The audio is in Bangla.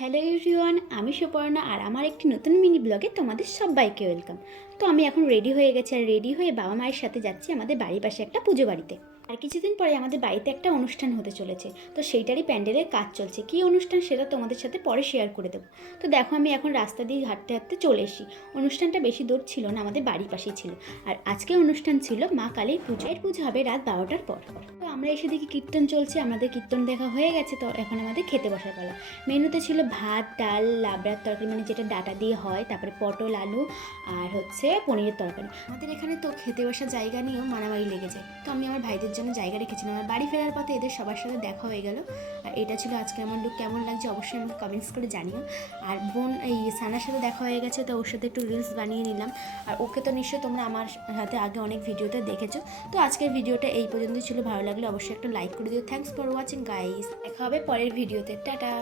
হ্যালো এভরিওয়ান, আমি সুপর্ণা আর আমার একটি নতুন মিনি ব্লগে তোমাদের সবাইকে ওয়েলকাম। তো আমি এখন রেডি হয়ে গেছি আর রেডি হয়ে বাবা মায়ের সাথে যাচ্ছি আমাদের বাড়ির পাশে একটা পুজো বাড়িতে। আর কিছুদিন পরে আমাদের বাড়িতে একটা অনুষ্ঠান হতে চলেছে, তো সেইটারই প্যান্ডেলের কাজ চলছে। কী অনুষ্ঠান সেটা তোমাদের সাথে পরে শেয়ার করে দেবো। তো দেখো আমি এখন রাস্তা দিয়ে হাঁটতে হাঁটতে চলে এসেছি। অনুষ্ঠানটা বেশি দূর ছিল না, আমাদের বাড়ির পাশেই ছিল। আর আজকে অনুষ্ঠান ছিল মা কালীর পুজো। এর পুজো হবে রাত 12টার পর। তো আমরা এসে দেখি কীর্তন চলছে, আমাদের কীর্তন দেখা হয়ে গেছে। তো এখন আমাদের খেতে বসার পালা। মেনুতে ছিল ভাত, ডাল, লাবড়ার তরকারি মানে যেটা ডাটা দিয়ে হয়, তারপরে পটল, আলু আর হচ্ছে পনিরের তরকারি। আমাদের এখানে তো খেতে বসার জায়গা নিয়েও মারামারি লেগে যায়, তো আমি আমার ভাইদের জন্য জায়গা রেখেছিলাম। আমার বাড়ি ফেরার পথে এদের সবার সাথে দেখা হয়ে গেল। আর এটা ছিল আজকে আমার লুক। কেমন লাগছে অবশ্যই আমাকে কমেন্টস করে জানিও। আর বোন এই সানার সাথে দেখা হয়ে গেছে, তো ওর সাথে একটু রিলস বানিয়ে নিলাম। আর ওকে তো নিশ্চয়ই তোমরা আমার সাথে আগে অনেক ভিডিওতে দেখেছো। তো আজকের ভিডিওটা এই পর্যন্তই ছিল। ভালো লাগলে অবশ্যই একটা লাইক করে দিও। Thanks for watching guys. দেখা হবে পরের ভিডিওতে। টাটা।